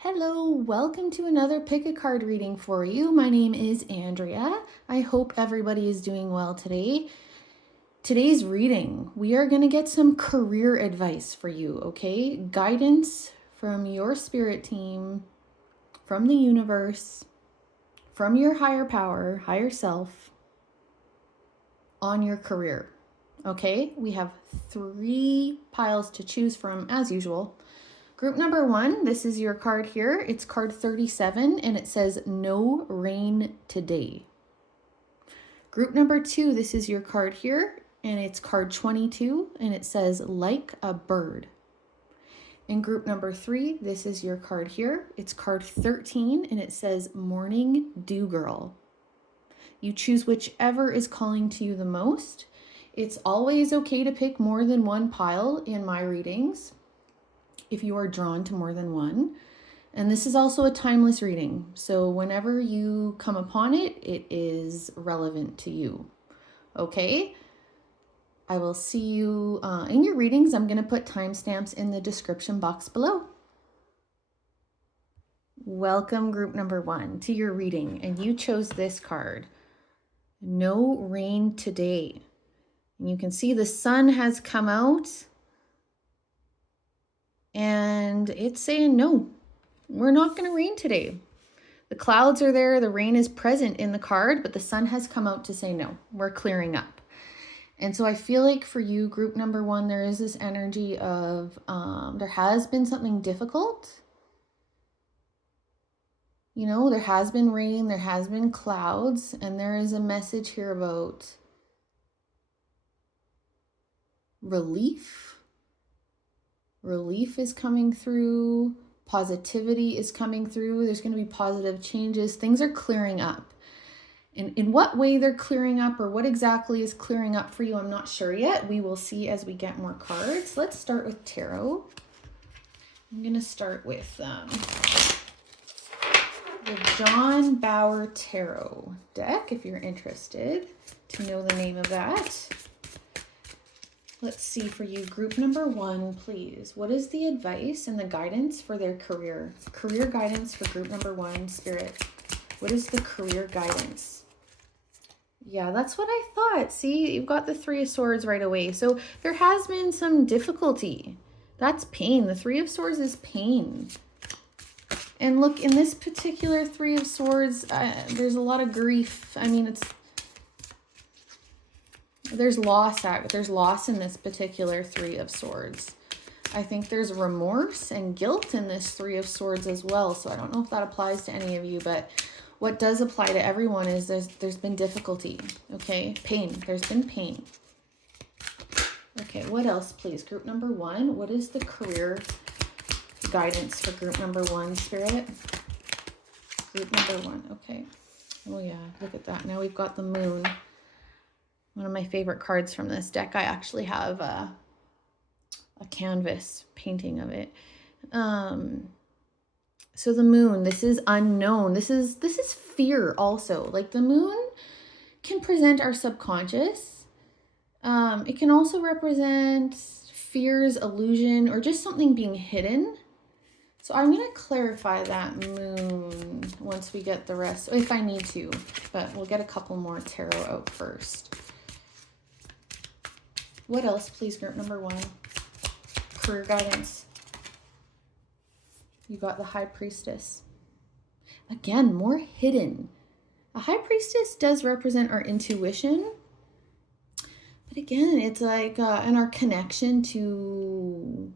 Hello, welcome to another pick a card reading for you. My name is Andrea. I hope everybody is doing well today. Today's reading, we are going to get some career advice for you, okay? Guidance from your spirit team, from the universe, from your higher power, higher self on your career, okay? We have 3 piles to choose from as usual. Group number 1, this is your card here. It's card 37 and it says no rain today. Group number 2, this is your card here and it's card 22 and it says like a bird. In group number 3, this is your card here. It's card 13 and it says morning dew girl. You choose whichever is calling to you the most. It's always okay to pick more than one pile in my readings if you are drawn to more than one. And this is also a timeless reading. So whenever you come upon it, it is relevant to you. Okay? I will see you in your readings. I'm going to put timestamps in the description box below. Welcome, group number 1, to your reading. And you chose this card. No rain today. And you can see the sun has come out. And it's saying, no, we're not going to rain today. The clouds are there. The rain is present in the card, but the sun has come out to say, no, we're clearing up. And so I feel like for you, group number 1, there is this energy of there has been something difficult. You know, there has been rain, there has been clouds, and there is a message here about relief. Relief is coming through. Positivity is coming through. There's going to be positive changes. Things are clearing up. In what way they're clearing up or what exactly is clearing up for you, I'm not sure yet. We will see as we get more cards. Let's start with tarot. I'm going to start with the John Bauer Tarot deck, if you're interested to know the name of that. Let's see for you, group number 1, please. What is the advice and the guidance for their career? Career guidance for group number 1, Spirit. What is the career guidance? Yeah, that's what I thought. See, you've got the 3 of Swords right away. So there has been some difficulty. That's pain. The 3 of Swords is pain. And look, in this particular 3 of Swords, there's a lot of grief. I mean, there's loss in this particular 3 of Swords. I think there's remorse and guilt in this 3 of Swords as well. So I don't know if that applies to any of you, but what does apply to everyone is there's been difficulty, okay? Pain. There's been pain. Okay, what else, please? Group number 1, what is the career guidance for group number 1, Spirit? Group number 1, okay. Oh yeah, look at that. Now we've got the moon. One of my favorite cards from this deck. I actually have a canvas painting of it. So the moon, this is unknown. This is fear also. Like the moon can present our subconscious. It can also represent fears, illusion, or just something being hidden. So I'm going to clarify that moon once we get the rest, if I need to, but we'll get a couple more tarot out first. What else, please, group number 1? Career guidance. You got the High Priestess. Again, more hidden. A High Priestess does represent our intuition. But again, it's like in our connection to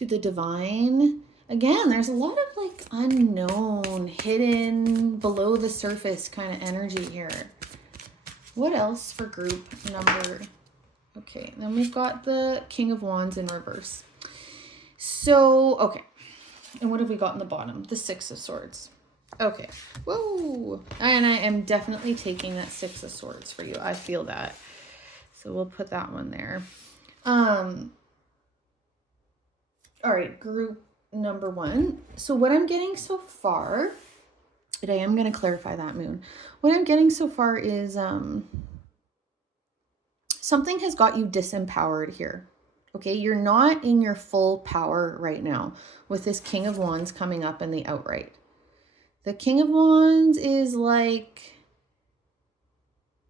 the divine. Again, there's a lot of like unknown, hidden, below the surface kind of energy here. What else for group number? Okay, then we've got the King of Wands in reverse. So, okay. And what have we got in the bottom? The 6 of Swords. Okay. Whoa. And I am definitely taking that 6 of Swords for you. I feel that. So we'll put that one there. All right, group number 1. So what I'm getting so far, and I am going to clarify that moon. What I'm getting so far is something has got you disempowered here. Okay, you're not in your full power right now with this King of Wands coming up in the outright. The King of Wands is like,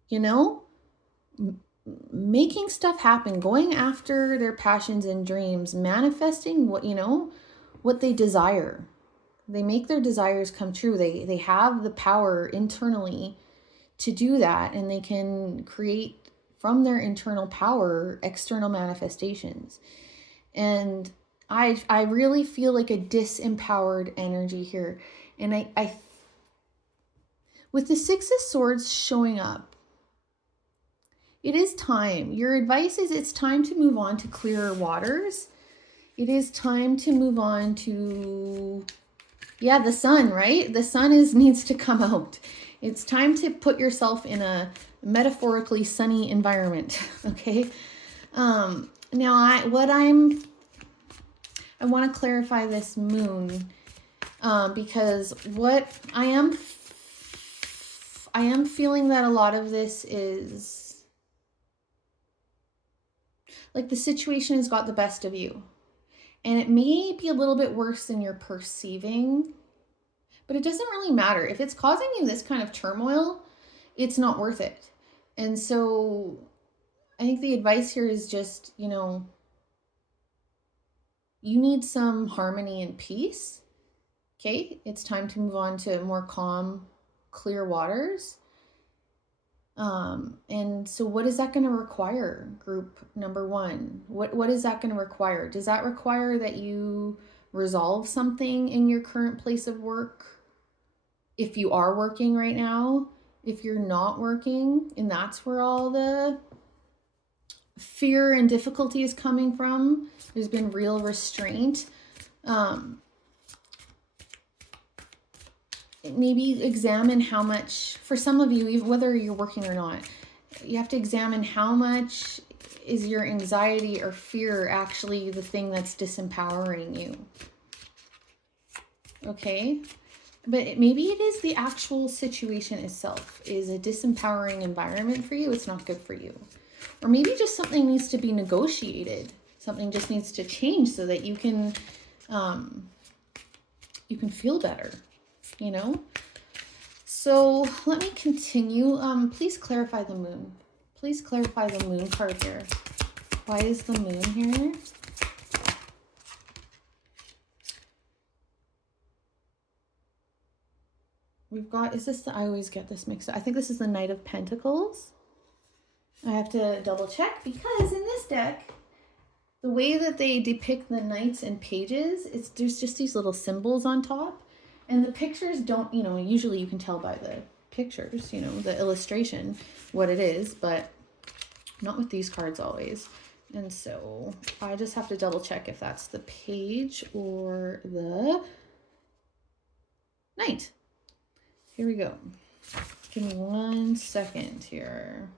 you know, making stuff happen, going after their passions and dreams, manifesting what, you know, what they desire. They make their desires come true. They have the power internally to do that, and they can create from their internal power external manifestations. And I really feel like a disempowered energy here. And I with the Six of Swords showing up, it is time. Your advice is it's time to move on to clearer waters. It is time to move on to, yeah, the sun, right? The sun needs to come out. It's time to put yourself in a metaphorically sunny environment, okay? Now I want to clarify this moon, because what I am feeling that a lot of this is like the situation has got the best of you. And it may be a little bit worse than you're perceiving, but it doesn't really matter. If it's causing you this kind of turmoil, it's not worth it. And so I think the advice here is just, you know, you need some harmony and peace. Okay, it's time to move on to more calm, clear waters. And so what is that going to require, group number one? What is that going to require? Does that require that you resolve something in your current place of work? If you are working right now, if you're not working, and that's where all the fear and difficulty is coming from, there's been real restraint. Maybe examine how much, for some of you, whether you're working or not, you have to examine how much is your anxiety or fear actually the thing that's disempowering you. Okay? But maybe it is the actual situation itself is a disempowering environment for you. It's not good for you. Or maybe just something needs to be negotiated. Something just needs to change so that you can feel better. You know, so let me continue. Please clarify the moon. Please clarify the moon card here. Why is the moon here? We've got, is this the, I always get this mixed up. I think this is the Knight of Pentacles. I have to double check because in this deck, the way that they depict the knights and pages, there's just these little symbols on top. And the pictures don't, you know, usually you can tell by the pictures, you know, the illustration, what it is, but not with these cards always. And so I just have to double check if that's the page or the knight. Here we go. Give me 1 second here.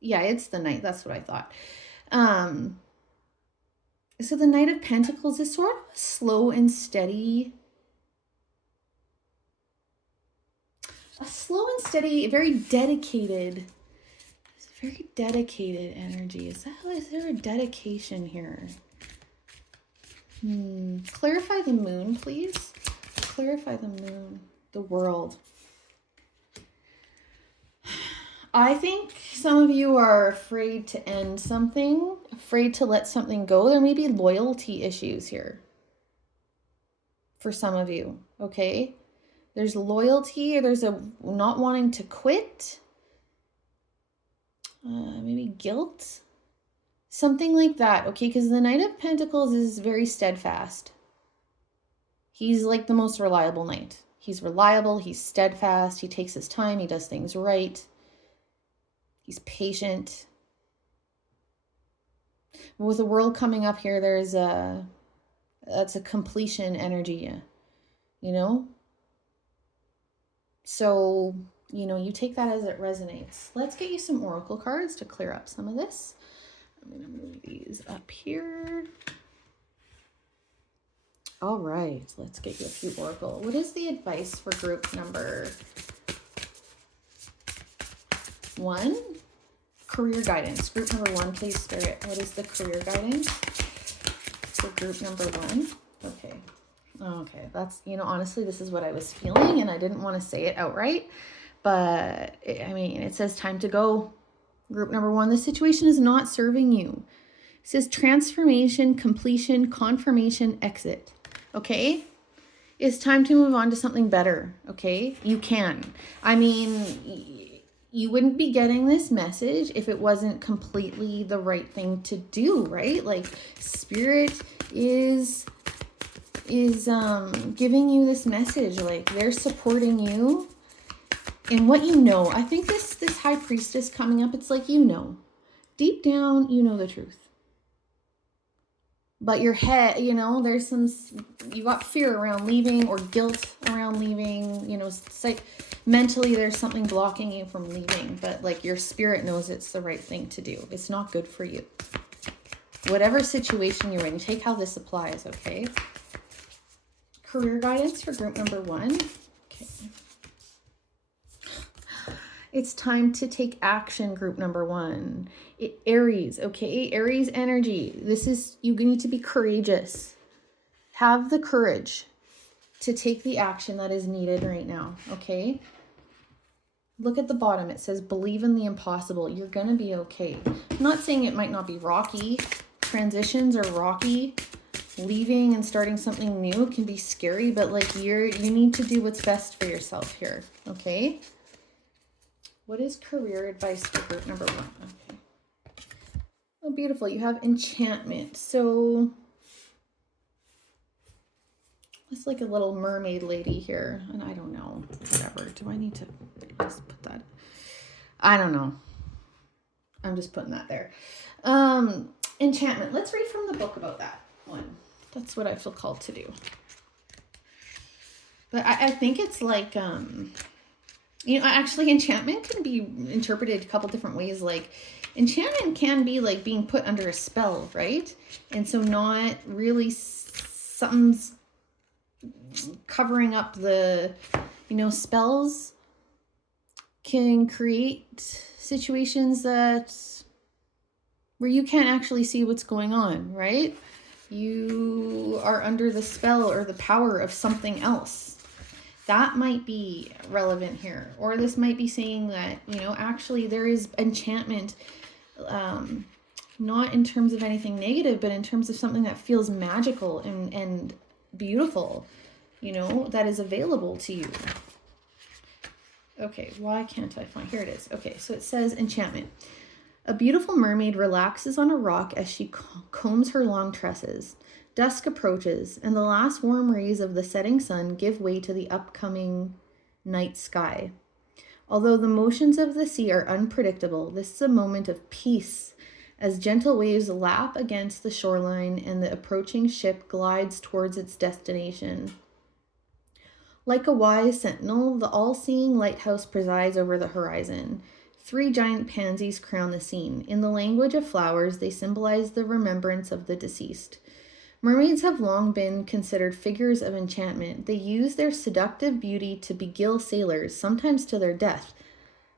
Yeah, it's the knight. That's what I thought. So the Knight of Pentacles is sort of a slow and steady, very dedicated energy. Is there a dedication here? Clarify the moon, please. Clarify the moon, the world. I think some of you are afraid to end something, afraid to let something go. There may be loyalty issues here for some of you, okay? There's loyalty, or there's a not wanting to quit. Maybe guilt. Something like that, okay? Because the Knight of Pentacles is very steadfast. He's like the most reliable knight. He's reliable, he's steadfast, he takes his time, he does things right. He's patient. With the world coming up here, that's a completion energy, you know? So, you know, you take that as it resonates. Let's get you some oracle cards to clear up some of this. I'm going to move these up here. All right, let's get you a few oracle. What is the advice for group number 1? Career guidance. Group number 1, please, Spirit. What is the career guidance for group number 1? Okay. Okay, that's, honestly, this is what I was feeling, and I didn't want to say it outright, but it says time to go. Group number 1, the situation is not serving you. It says transformation, completion, confirmation, exit. Okay? It's time to move on to something better. Okay? You can. You wouldn't be getting this message if it wasn't completely the right thing to do, right? Like, Spirit is giving you this message. Like, they're supporting you in what you know. I think this High Priestess coming up, it's like, deep down, the truth. But your head, there's you got fear around leaving or guilt around leaving, it's like mentally there's something blocking you from leaving, but like your spirit knows it's the right thing to do. It's not good for you. Whatever situation you're in, take how this applies, okay? Career guidance for group number 1. Okay. It's time to take action, group number 1. Aries, okay? Aries energy. You need to be courageous. Have the courage to take the action that is needed right now, okay? Look at the bottom. It says, believe in the impossible. You're going to be okay. I'm not saying it might not be rocky. Transitions are rocky. Leaving and starting something new can be scary, but like you need to do what's best for yourself here, okay? What is career advice for group number 1? Okay. Oh, beautiful. You have enchantment. So it's like a little mermaid lady here. And I don't know. Whatever. Do I need to just put that? I don't know. I'm just putting that there. Enchantment. Let's read from the book about that one. That's what I feel called to do. But I think it's like, actually enchantment can be interpreted a couple different ways. Like enchantment can be like being put under a spell, right? And so not really something's covering up the, spells can create situations where you can't actually see what's going on, right? You are under the spell or the power of something else. That might be relevant here. Or this might be saying that, actually there is enchantment, not in terms of anything negative, but in terms of something that feels magical and beautiful, that is available to you. Okay, why can't I find? Here it is. Okay, so it says enchantment. A beautiful mermaid relaxes on a rock as she combs her long tresses. Dusk approaches, and the last warm rays of the setting sun give way to the upcoming night sky. Although the motions of the sea are unpredictable, this is a moment of peace as gentle waves lap against the shoreline and the approaching ship glides towards its destination. Like a wise sentinel, the all-seeing lighthouse presides over the horizon. 3 giant pansies crown the scene. In the language of flowers, they symbolize the remembrance of the deceased. Mermaids have long been considered figures of enchantment. They use their seductive beauty to beguile sailors, sometimes to their death.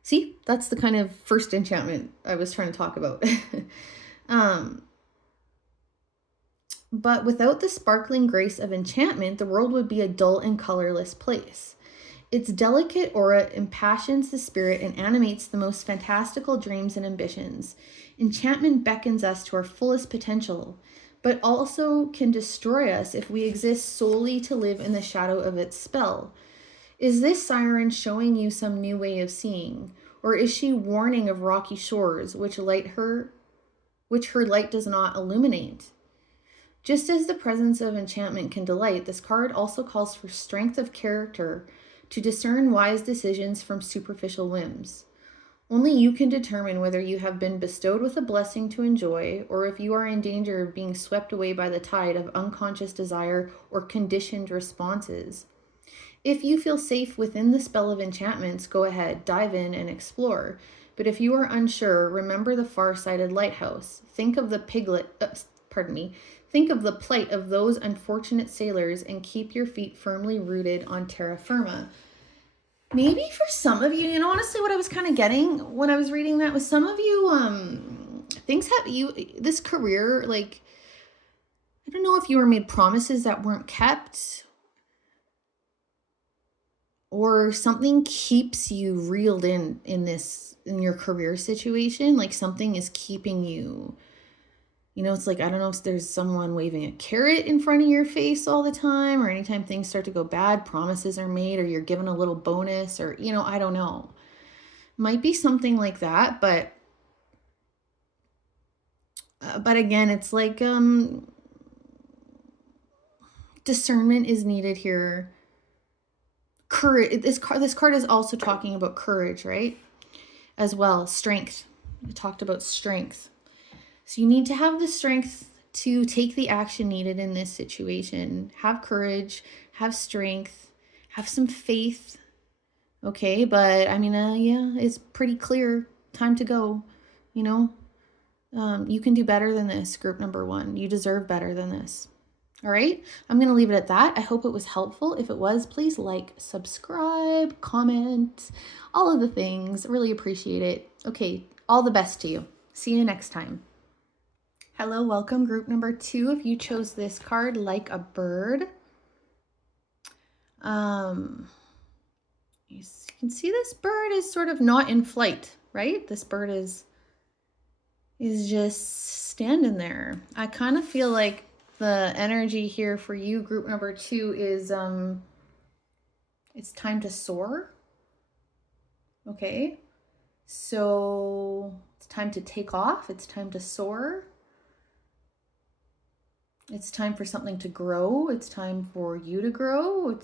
See, that's the kind of first enchantment I was trying to talk about. But without the sparkling grace of enchantment, the world would be a dull and colorless place. Its delicate aura impassions the spirit and animates the most fantastical dreams and ambitions. Enchantment beckons us to our fullest potential, but also can destroy us if we exist solely to live in the shadow of its spell. Is this siren showing you some new way of seeing, or is she warning of rocky shores which her light does not illuminate? Just as the presence of enchantment can delight, this card also calls for strength of character to discern wise decisions from superficial whims. Only you can determine whether you have been bestowed with a blessing to enjoy, or if you are in danger of being swept away by the tide of unconscious desire or conditioned responses. If you feel safe within the spell of enchantments, go ahead, dive in and explore. But if you are unsure, remember the far-sighted lighthouse. Think of the Think of the plight of those unfortunate sailors and keep your feet firmly rooted on terra firma. Maybe for some of you, honestly, what I was kind of getting when I was reading that was some of you, things have this career, like, I don't know if you were made promises that weren't kept, or something keeps you reeled in your career situation. Like something is keeping you, it's like, I don't know if there's someone waving a carrot in front of your face all the time, or anytime things start to go bad, promises are made, or you're given a little bonus, or, I don't know. Might be something like that, but again, it's like, discernment is needed here. Courage. This card is also talking about courage, right? As well, strength. We talked about strength. So you need to have the strength to take the action needed in this situation. Have courage, have strength, have some faith. Okay, but I mean, yeah, it's pretty clear. Time to go, you can do better than this, group number 1. You deserve better than this. All right, I'm going to leave it at that. I hope it was helpful. If it was, please like, subscribe, comment, all of the things. Really appreciate it. Okay, all the best to you. See you next time. Hello, welcome, group number 2. If you chose this card, like a bird. You can see this bird is sort of not in flight, right? This bird is just standing there. I kind of feel like the energy here for you, group number 2, is it's time to soar. Okay, so it's time to take off. It's time to soar. It's time for something to grow. It's time for you to grow.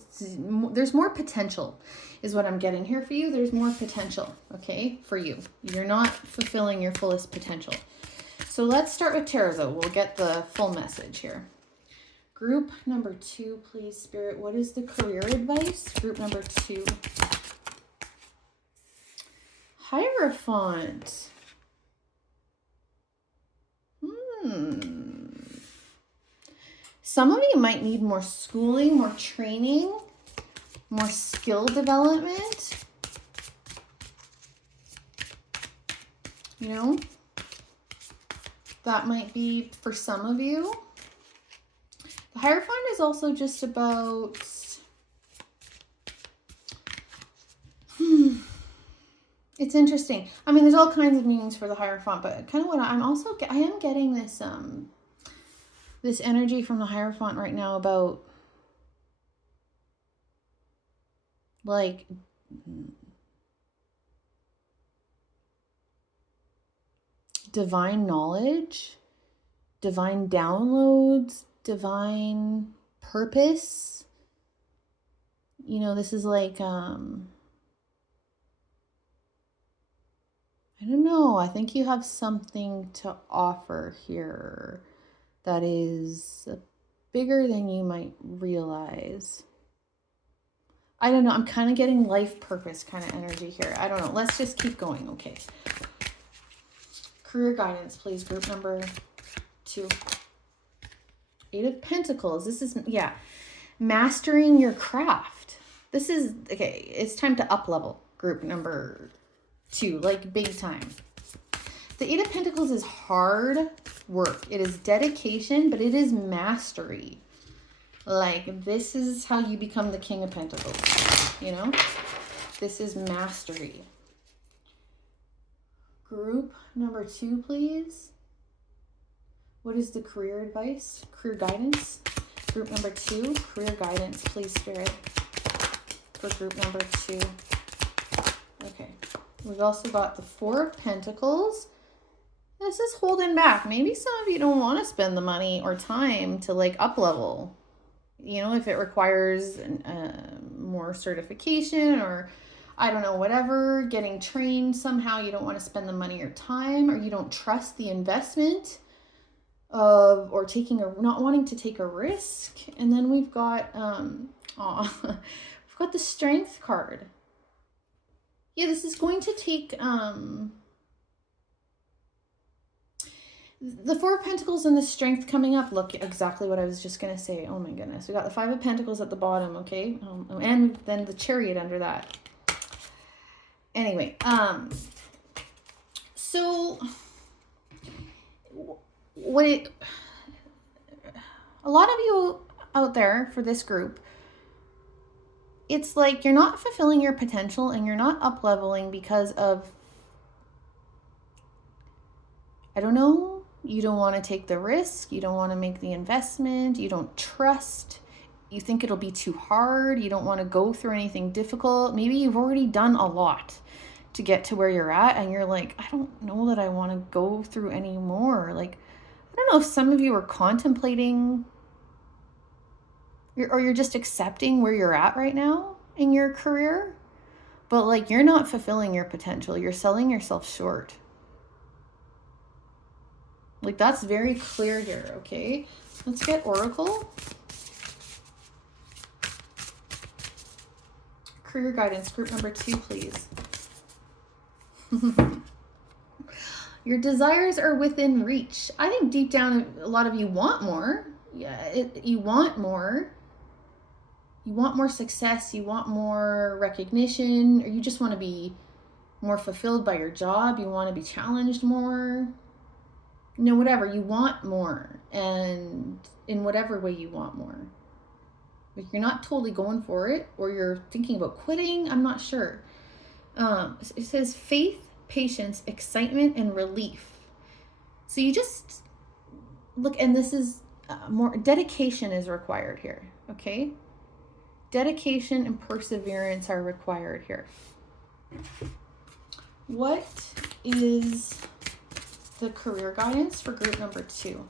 There's more potential is what I'm getting here for you. There's more potential, okay, for you. You're not fulfilling your fullest potential. So let's start with tarot, though. We'll get the full message here. Group number 2, please, Spirit. What is the career advice? Group number 2. Hierophant. Some of you might need more schooling, more training, more skill development. That might be for some of you. The Hierophant is also just about, it's interesting. I mean, there's all kinds of meanings for the Hierophant, but kind of what I am getting this, this energy from the Hierophant right now about, like, divine knowledge, divine downloads, divine purpose. This is like, I don't know. I think you have something to offer here that is bigger than you might realize. I don't know. I'm kind of getting life purpose kind of energy here. I don't know. Let's just keep going. Okay. Career guidance, please. Group number 2. 8 of Pentacles. This is, mastering your craft. This is, okay, it's time to up level. Group number 2, like big time. The 8 of Pentacles is hard work. It is dedication, but it is mastery. Like, this is how you become the King of Pentacles, This is mastery. Group number 2, please. What is the career advice? Career guidance? Group number 2, career guidance, please, Spirit. For group number 2. Okay. We've also got the 4 of Pentacles. This is holding back. Maybe some of you don't want to spend the money or time to, like, up level. If it requires more certification or, I don't know, whatever, getting trained somehow, you don't want to spend the money or time, or you don't trust the investment of, or not wanting to take a risk. And then we've got, we've got the Strength card. Yeah, this is going to take, the 4 of Pentacles and the Strength coming up. Look, exactly what I was just going to say. Oh my goodness. We got the 5 of Pentacles at the bottom, okay? And then the Chariot under that. Anyway, so a lot of you out there for this group, it's like you're not fulfilling your potential and you're not up leveling because of, I don't know, you don't want to take the risk, you don't want to make the investment, you don't trust, you think it'll be too hard, you don't want to go through anything difficult. Maybe you've already done a lot to get to where you're at and you're like, I don't know that I want to go through any more. Like, I don't know if some of you are contemplating or you're just accepting where you're at right now in your career, but like you're not fulfilling your potential. You're selling yourself short. Like that's very clear here, okay? Let's get Oracle. Career guidance, group number 2, please. Your desires are within reach. I think deep down, a lot of you want more. Yeah, you want more. You want more success. You want more recognition, or you just want to be more fulfilled by your job. You want to be challenged more. You know, whatever. You want more, and in whatever way you want more. Like you're not totally going for it, or you're thinking about quitting. I'm not sure. It says faith, patience, excitement, and relief. So you just look, and this is more dedication is required here, okay? Dedication and perseverance are required here. What is the career guidance for group number 2?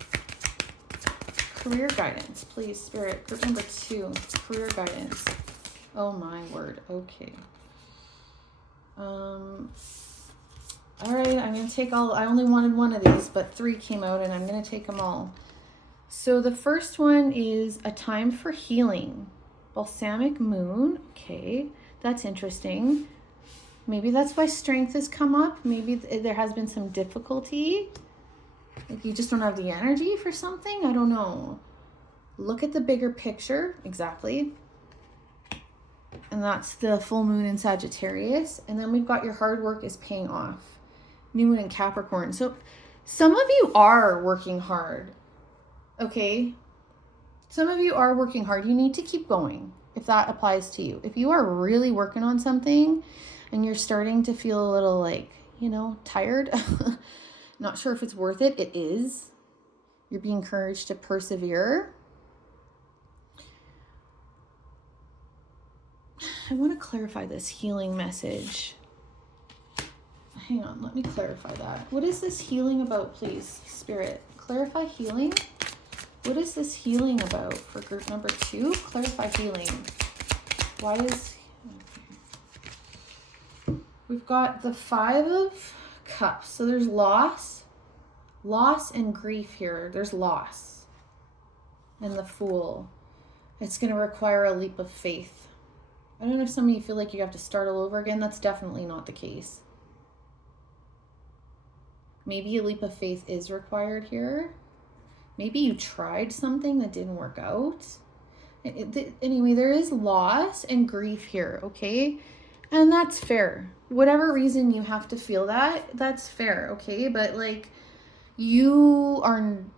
Career guidance, please, Spirit. Group number 2, career guidance. Oh my word, okay. All right, I'm going to take all, I only wanted one of these, but 3 came out and I'm going to take them all. So the first one is a time for healing. Balsamic moon, okay, that's interesting. Maybe that's why strength has come up. Maybe there has been some difficulty. Like you just don't have the energy for something. I don't know. Look at the bigger picture, exactly. And that's the full moon in Sagittarius. And then we've got your hard work is paying off. New moon in Capricorn. So some of you are working hard, okay? Some of you are working hard. You need to keep going if that applies to you. If you are really working on something and you're starting to feel a little like, you know, tired, not sure if it's worth it, it is. You're being encouraged to persevere. I want to clarify this healing message. Hang on, let me clarify that. What is this healing about, please, Spirit? Clarify healing. What is this healing about for group number 2? Clarify healing. Why is... We've got the 5 of Cups. So there's loss and grief here. There's loss. And the Fool. It's going to require a leap of faith. I don't know if some of you feel like you have to start all over again. That's definitely not the case. Maybe a leap of faith is required here. Maybe you tried something that didn't work out. Anyway, there is loss and grief here, okay? And that's fair. Whatever reason you have to feel that, that's fair, okay? But like, you've done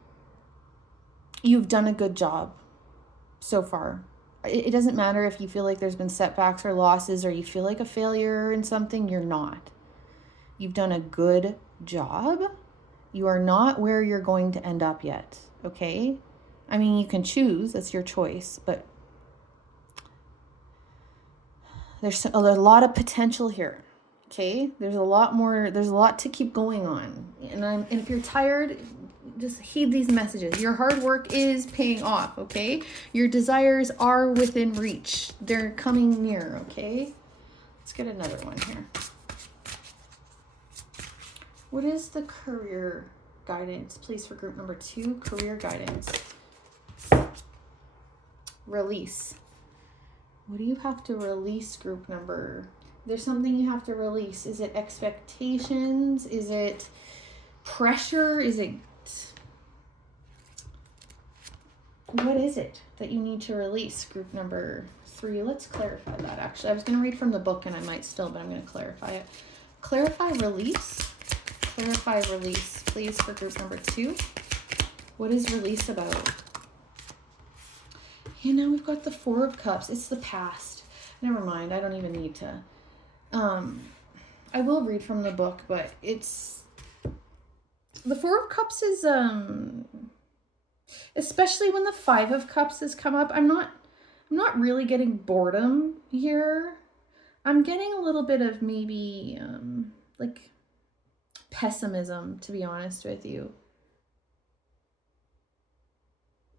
a good job so far. It doesn't matter if you feel like there's been setbacks or losses or you feel like a failure in something, you're not. You've done a good job. You are not where you're going to end up yet, okay? I mean, you can choose, that's your choice, but there's a lot of potential here, okay? There's a lot to keep going on. And if you're tired, just heed these messages. Your hard work is paying off, okay? Your desires are within reach. They're coming near, okay? Let's get another one here. What is the career guidance, please, for group number 2? Career guidance. Release. What do you have to release, group number? There's something you have to release. Is it expectations? Is it pressure? Is it... What is it that you need to release, group number 3? Let's clarify that, actually. I was going to read from the book, and I might still, but I'm going to clarify it. Clarify release. Clarify release, please, for group number 2. What is release about? And now we've got the 4 of Cups. It's the past. Never mind. I don't even need to. I will read from the book, but it's... The 4 of Cups is... Especially when the 5 of Cups has come up, I'm not really getting boredom here. I'm getting a little bit of maybe like pessimism, to be honest with you.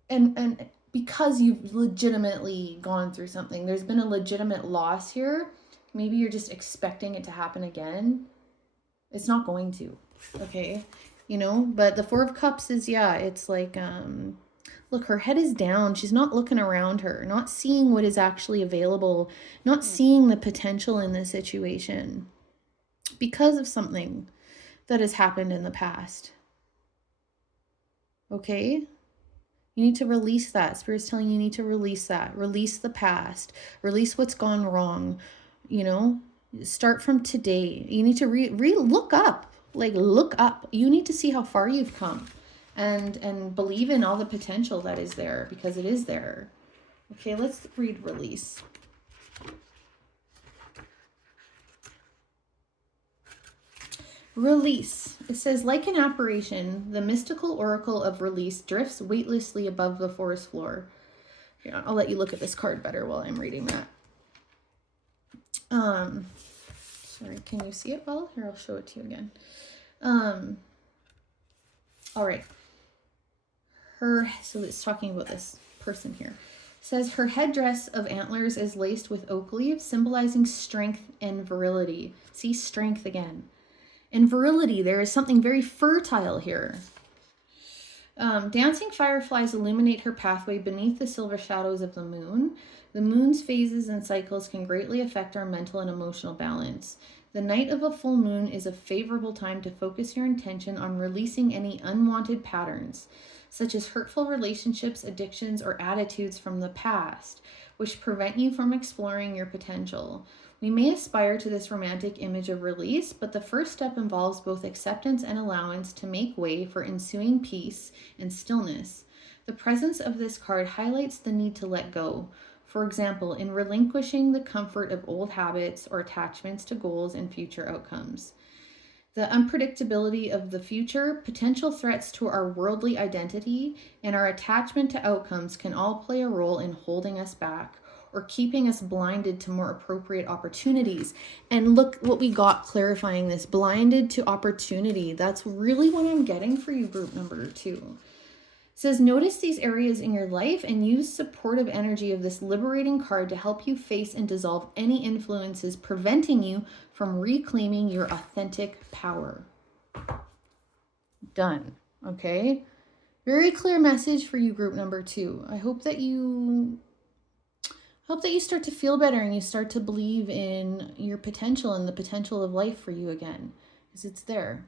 And because you've legitimately gone through something, there's been a legitimate loss here. Maybe you're just expecting it to happen again. It's not going to, okay? You know, but the 4 of Cups is, yeah, it's like, look, her head is down. She's not looking around her, not seeing what is actually available, not seeing the potential in this situation because of something that has happened in the past. Okay? You need to release that. Spirit's telling you need to release that. Release the past. Release what's gone wrong. You know, start from today. You need to look up. Like, look up. You need to see how far you've come. And believe in all the potential that is there, because it is there. Okay, let's read release. Release. It says, like an apparition, the mystical oracle of release drifts weightlessly above the forest floor. Here, I'll let you look at this card better while I'm reading that. Sorry, can you see it well? Here, I'll show it to you again. All right. So it's talking about this person here. It says, her headdress of antlers is laced with oak leaves, symbolizing strength and virility. See, strength again. And virility, there is something very fertile here. Dancing fireflies illuminate her pathway beneath the silver shadows of the moon. The moon's phases and cycles can greatly affect our mental and emotional balance. The night of a full moon is a favorable time to focus your intention on releasing any unwanted patterns, such as hurtful relationships, addictions, or attitudes from the past, which prevent you from exploring your potential. We may aspire to this romantic image of release, but the first step involves both acceptance and allowance to make way for ensuing peace and stillness. The presence of this card highlights the need to let go. For example, in relinquishing the comfort of old habits or attachments to goals and future outcomes. The unpredictability of the future, potential threats to our worldly identity, and our attachment to outcomes can all play a role in holding us back or keeping us blinded to more appropriate opportunities. And look what we got clarifying this, blinded to opportunity. That's really what I'm getting for you, group number 2. It says, notice these areas in your life and use supportive energy of this liberating card to help you face and dissolve any influences preventing you from reclaiming your authentic power. Done. Okay? Very clear message for you, group number 2. I hope that you start to feel better and you start to believe in your potential and the potential of life for you again, because it's there.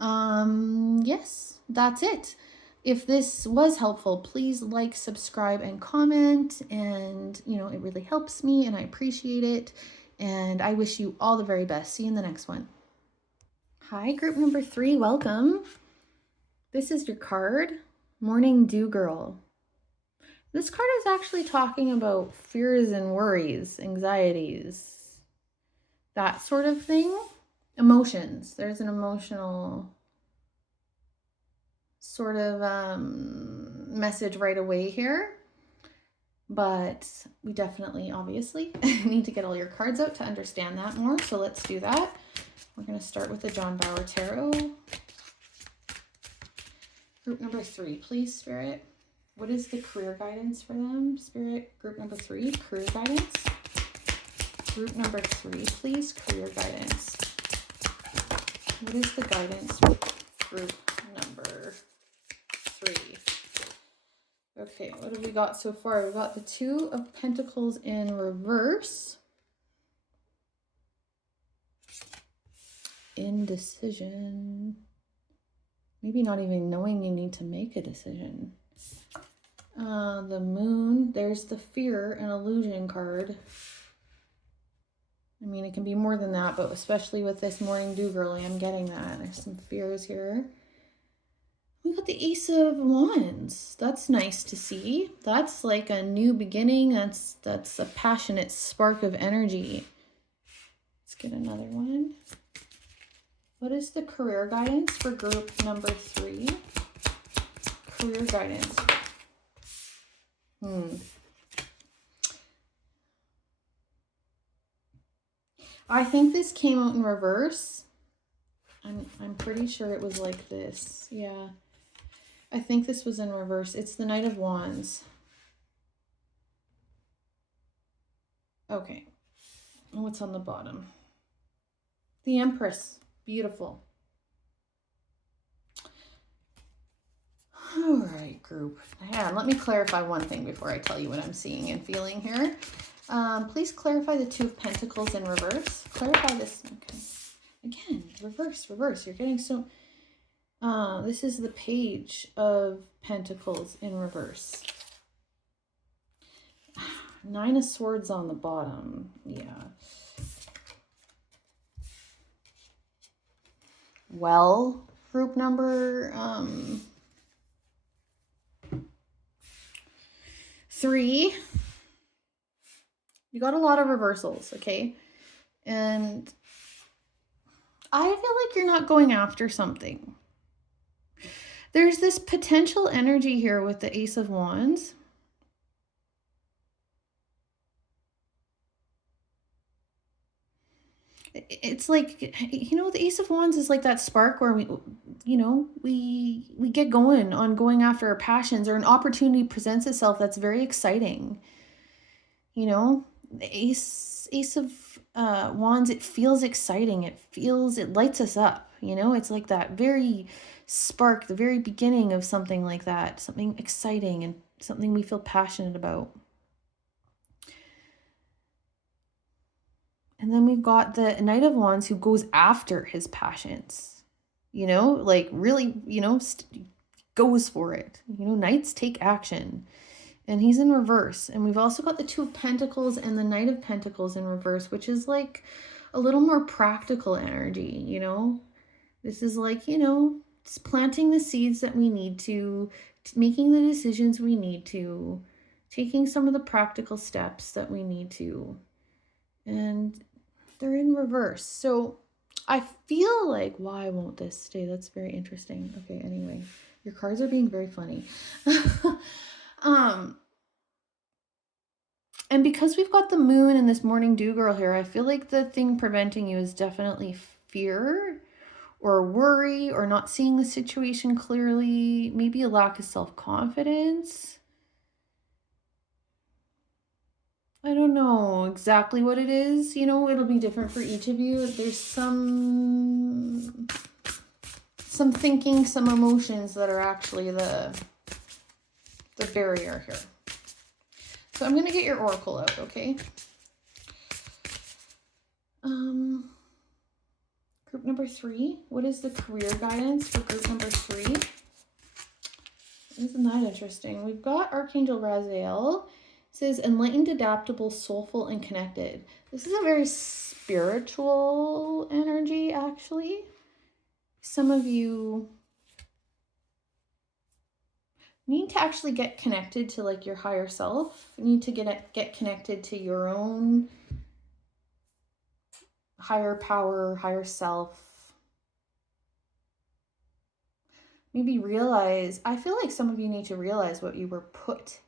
Yes, that's it. If this was helpful, please like, subscribe, and comment. And, it really helps me and I appreciate it. And I wish you all the very best. See you in the next one. Hi, group number 3. Welcome. This is your card, Morning Dew Girl. This card is actually talking about fears and worries, anxieties, that sort of thing. Emotions. There's an emotional sort of message right away here, but we definitely obviously need to get all your cards out to understand that more, so let's do that. We're going to start with the John Bauer Tarot. Group number 3, please, Spirit. What is the career guidance for them? Spirit, group number 3, career guidance. Group number 3, please, career guidance. What is the guidance for group number 3? Okay, what have we got so far? We've got the 2 of Pentacles in reverse. Indecision. Maybe not even knowing you need to make a decision. The moon, there's the fear and illusion card. I mean, it can be more than that, but especially with this morning dew girly, I'm getting that. There's some fears here. We got the Ace of Wands. That's nice to see. That's like a new beginning. That's a passionate spark of energy. Let's get another one. What is the career guidance for group number 3? Career guidance. I think this came out in reverse. I'm pretty sure it was like this. Yeah. I think this was in reverse. It's the Knight of Wands. Okay. What's on the bottom? The Empress. Beautiful. All right, group. Yeah, let me clarify one thing before I tell you what I'm seeing and feeling here. Please clarify the Two of Pentacles in reverse. Clarify this. Okay. Again, reverse. You're getting so... this is the Page of Pentacles in reverse. 9 of Swords on the bottom. Yeah. Well, group number 3. You got a lot of reversals, okay? And I feel like you're not going after something. There's this potential energy here with the Ace of Wands. It's like, you know, the Ace of Wands is like that spark where we get going on going after our passions, or an opportunity presents itself that's very exciting. You know, the Ace of Wands, it feels exciting. It lights us up. You know, it's like that very spark, the very beginning of something like that, something exciting and something we feel passionate about. And then we've got the Knight of Wands who goes after his passions, you know, like really, you know, goes for it. You know, knights take action, and he's in reverse. And we've also got the Two of Pentacles and the Knight of Pentacles in reverse, which is like a little more practical energy, you know. This is like, you know, it's planting the seeds that we need to, making the decisions we need to, taking some of the practical steps that we need to. And they're in reverse. So I feel like, why won't this stay? That's very interesting. Okay, anyway, your cards are being very funny. And because we've got the moon and this morning dew girl here, I feel like the thing preventing you is definitely fear or worry or not seeing the situation clearly, maybe a lack of self-confidence. I don't know exactly what it is. You know, it'll be different for each of you. There's some thinking, some emotions that are actually the barrier here. So I'm going to get your oracle out, okay? Group number 3. What is the career guidance for group number 3? Isn't that interesting? We've got Archangel Raziel. It says, enlightened, adaptable, soulful, and connected. This is a very spiritual energy, actually. Some of you need to actually get connected to like your higher self. You need to get connected to your own higher power, higher self. Maybe realize, I feel like some of you need to realize what you were put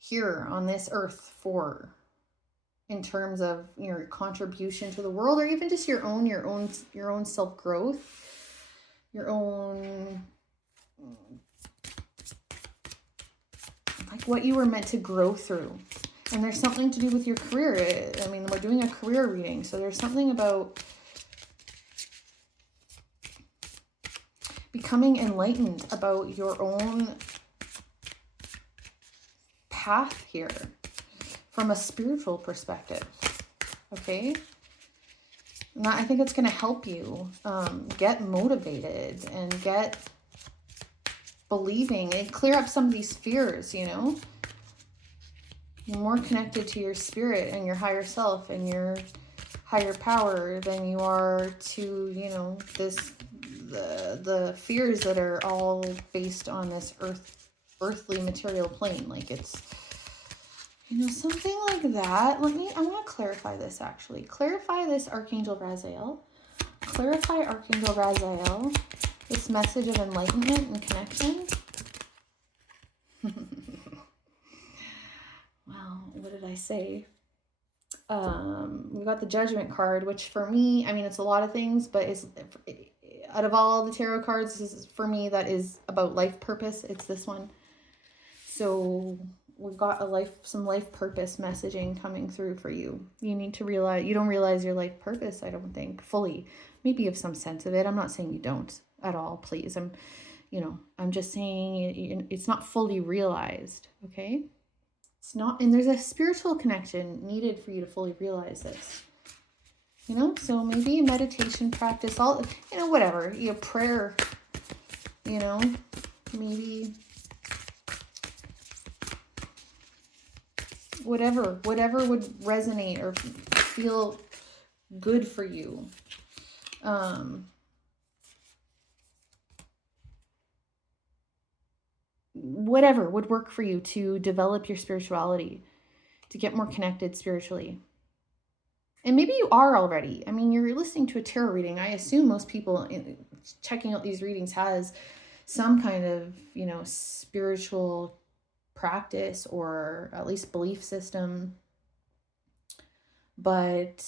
here on this earth for, in terms of your contribution to the world, or even just your own self-growth, your own, like what you were meant to grow through. And there's something to do with your career. I mean, we're doing a career reading, so there's something about becoming enlightened about your own path here from a spiritual perspective, okay? And I think it's going to help you get motivated and get believing and clear up some of these fears, you know? You're more connected to your spirit and your higher self and your higher power than you are to, you know, the fears that are all based on this earthly material plane. Like it's, you know, something like that. I want to clarify this actually. Clarify this, Archangel Raziel. Clarify, Archangel Raziel, this message of enlightenment and connection. Well, what did I say? We got the Judgment card, which for me, I mean, it's a lot of things, but it's out of all the tarot cards, this is, for me, that is about life purpose. It's this one. So we've got some life purpose messaging coming through for you. You need to realize, you don't realize your life purpose, I don't think, fully. Maybe you have some sense of it. I'm not saying you don't at all, please. I'm just saying it's not fully realized, okay? It's not, and there's a spiritual connection needed for you to fully realize this. You know, so maybe a meditation practice, all, you know, whatever, you know, prayer, you know, maybe whatever would resonate or feel good for you. Whatever would work for you to develop your spirituality, to get more connected spiritually. And maybe you are already. I mean, you're listening to a tarot reading. I assume most people checking out these readings has some kind of, you know, spiritual practice or at least belief system. But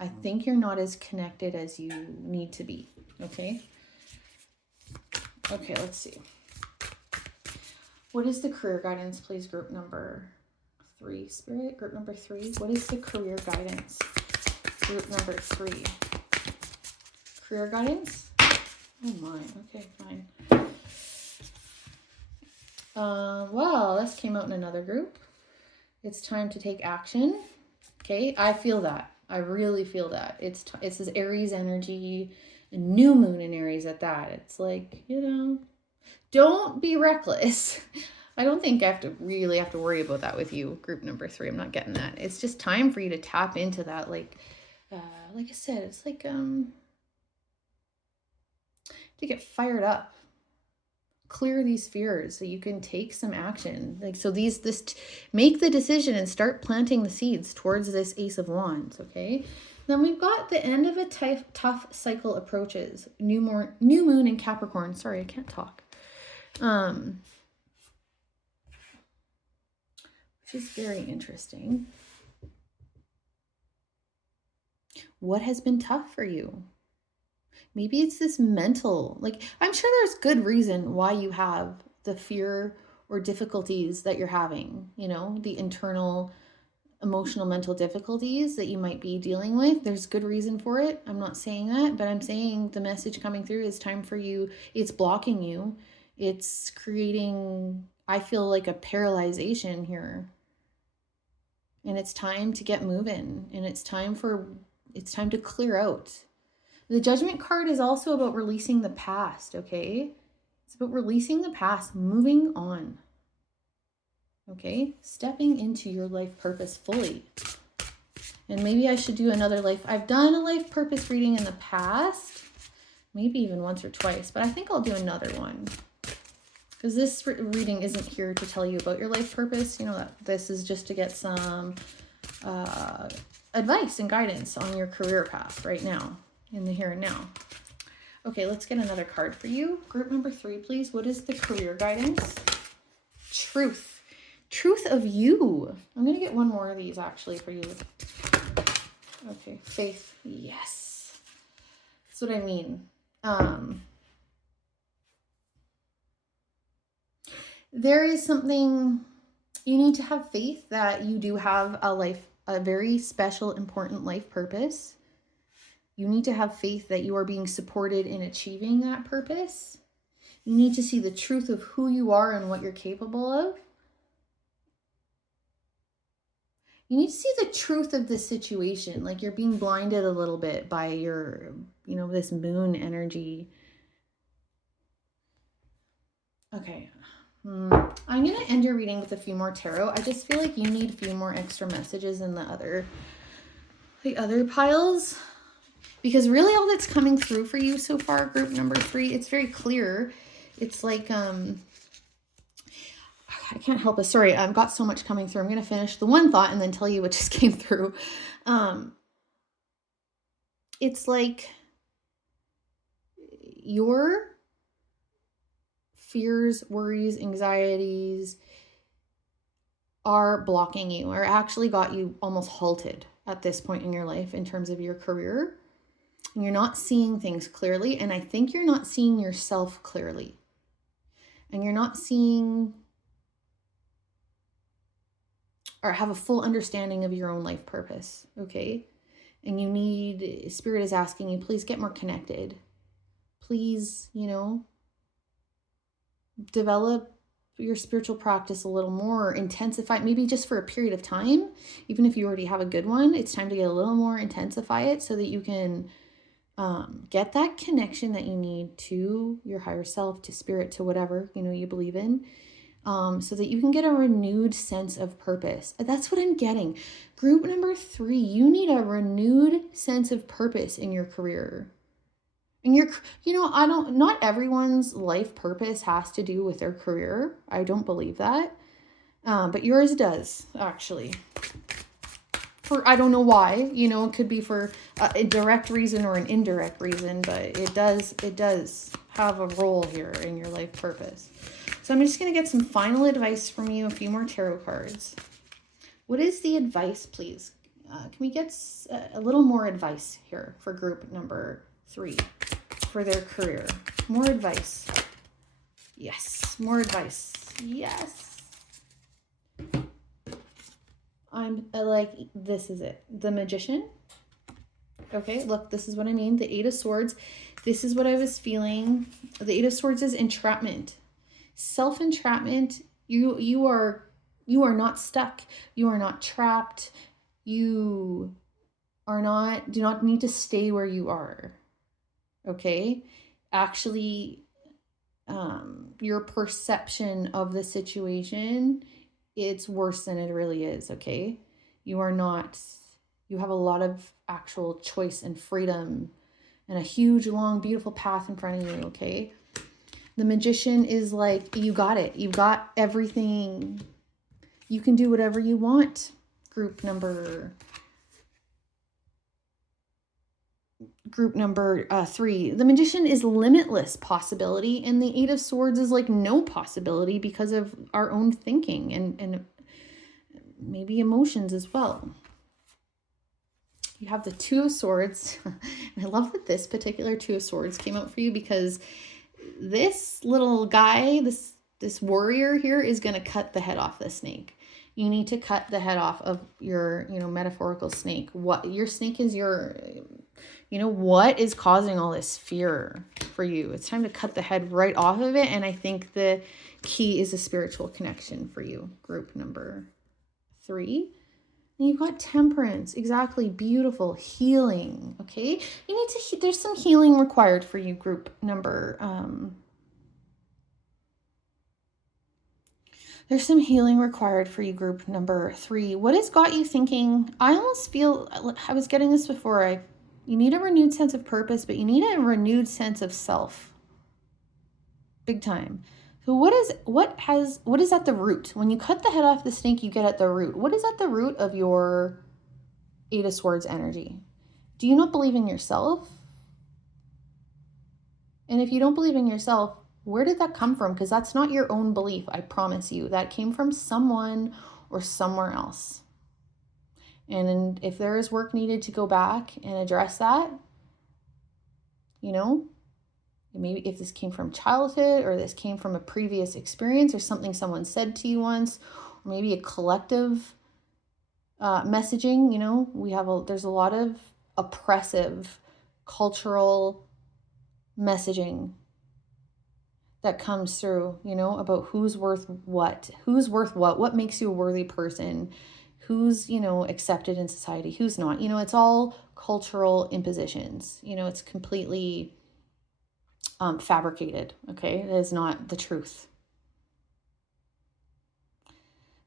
I think you're not as connected as you need to be. Okay? Okay, let's see. What is the career guidance, please? Group number 3, Spirit. Group number 3. What is the career guidance? Group number 3. Career guidance? Oh my. Okay, fine. Well, this came out in another group. It's time to take action. Okay, I feel that. I really feel that. It's this Aries energy, a new moon in Aries at that. It's like, you know, don't be reckless. I don't think I really have to worry about that with you, group number 3. I'm not getting that. It's just time for you to tap into that. Like I said, it's like to get fired up, clear these fears so you can take some action. Like, so make the decision and start planting the seeds towards this Ace of Wands. Okay. Then we've got the end of a tough cycle approaches. New moon in Capricorn. Sorry, I can't talk. Which is very interesting. What has been tough for you? Maybe it's this mental, like, I'm sure there's good reason why you have the fear or difficulties that you're having, you know, the internal emotional mental difficulties that you might be dealing with. There's good reason for it. I'm not saying that, but I'm saying the message coming through is time for you. It's blocking you. It's creating, I feel like, a paralyzation here. And it's time to get moving. And it's time to clear out. The Judgment card is also about releasing the past, okay? It's about releasing the past, moving on. Okay? Stepping into your life purpose fully. And maybe I should do another life. I've done a life purpose reading in the past, maybe even once or twice, but I think I'll do another one. Because this reading isn't here to tell you about your life purpose. You know, this is just to get some advice and guidance on your career path right now, in the here and now. Okay, let's get another card for you. Group number 3, please. What is the career guidance? Truth. Truth of you. I'm going to get one more of these actually for you. Okay, faith. Yes. That's what I mean. There is something, you need to have faith that you do have a very special, important life purpose. You need to have faith that you are being supported in achieving that purpose. You need to see the truth of who you are and what you're capable of. You need to see the truth of the situation. Like, you're being blinded a little bit by your, you know, this moon energy. Okay. I'm going to end your reading with a few more tarot. I just feel like you need a few more extra messages in the other piles. Because really all that's coming through for you so far, group number 3, it's very clear. It's like, I can't help it. Sorry, I've got so much coming through. I'm going to finish the one thought and then tell you what just came through. It's like your fears, worries, anxieties are blocking you, or actually got you almost halted at this point in your life in terms of your career. And you're not seeing things clearly. And I think you're not seeing yourself clearly. And you're not seeing or have a full understanding of your own life purpose. Okay. And you need, Spirit is asking you, please get more connected. Please, develop your spiritual practice a little more, intensify, maybe just for a period of time. Even if you already have a good one, it's time to get a little more, intensify it so that you can get that connection that you need to your higher self, to spirit, to whatever, you believe in, so that you can get a renewed sense of purpose. That's what I'm getting. Group number 3, you need a renewed sense of purpose in your career. And not everyone's life purpose has to do with their career. I don't believe that. But yours does, actually. I don't know why, it could be for a direct reason or an indirect reason, but it does have a role here in your life purpose. So I'm just going to get some final advice from you, a few more tarot cards. What is the advice, please? Can we get a little more advice here for group number 3 for their career? More advice. Yes, more advice. Yes. I'm like, this is it. The Magician. Okay, look, this is what I mean. The 8 of Swords. This is what I was feeling. The 8 of Swords is entrapment. Self-entrapment. You are not stuck. You are not trapped. You do not need to stay where you are. Okay? Actually, your perception of the situation, it's worse than it really is, okay? You have a lot of actual choice and freedom and a huge, long, beautiful path in front of you, okay? The Magician is like, you got it. You've got everything. You can do whatever you want. Group number 3. The Magician is limitless possibility, and the 8 of Swords is like no possibility because of our own thinking and maybe emotions as well. You have the 2 of Swords. I love that this particular 2 of Swords came out for you, because this little guy, this warrior here, is going to cut the head off the snake. You need to cut the head off of your, metaphorical snake. What your snake is what is causing all this fear for you? It's time to cut the head right off of it. And I think the key is a spiritual connection for you, group number 3. And you've got Temperance. Exactly. Beautiful. Healing. Okay. You need to, there's some healing required for you, group number, there's some healing required for you, group number 3. What has got you thinking? I almost feel, I was getting this before, you need a renewed sense of purpose, but you need a renewed sense of self. Big time. So what is at the root? When you cut the head off the snake, you get at the root. What is at the root of your 8 of Swords energy? Do you not believe in yourself? And if you don't believe in yourself, where did that come from? Because that's not your own belief, I promise you. That came from someone or somewhere else. And if there is work needed to go back and address that, maybe if this came from childhood, or this came from a previous experience, or something someone said to you once, or maybe a collective messaging, there's a lot of oppressive cultural messaging that comes through, about who's worth what makes you a worthy person, who's, accepted in society, who's not. It's all cultural impositions. It's completely fabricated, okay? It is not the truth.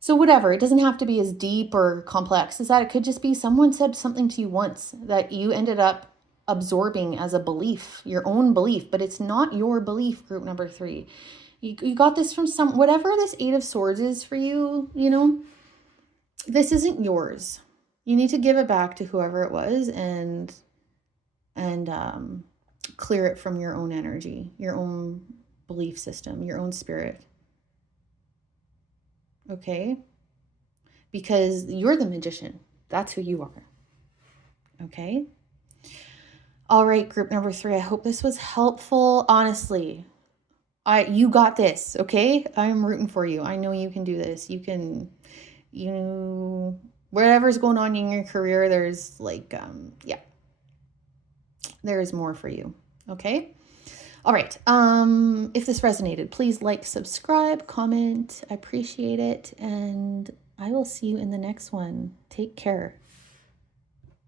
So whatever, it doesn't have to be as deep or complex as that. It could just be someone said something to you once that you ended up absorbing as a belief, your own belief, but it's not your belief, group number 3. You got this from whatever this 8 of Swords is for you, you know, this isn't yours. You need to give it back to whoever it was and clear it from your own energy, your own belief system, your own spirit. Okay? Because you're the magician. That's who you are. Okay? All right, group number 3. I hope this was helpful. Honestly, you got this, okay? I'm rooting for you. I know you can do this. Whatever's going on in your career, there's there's more for you. Okay? All right. If this resonated, please like, subscribe, comment. I appreciate it. And I will see you in the next one. Take care.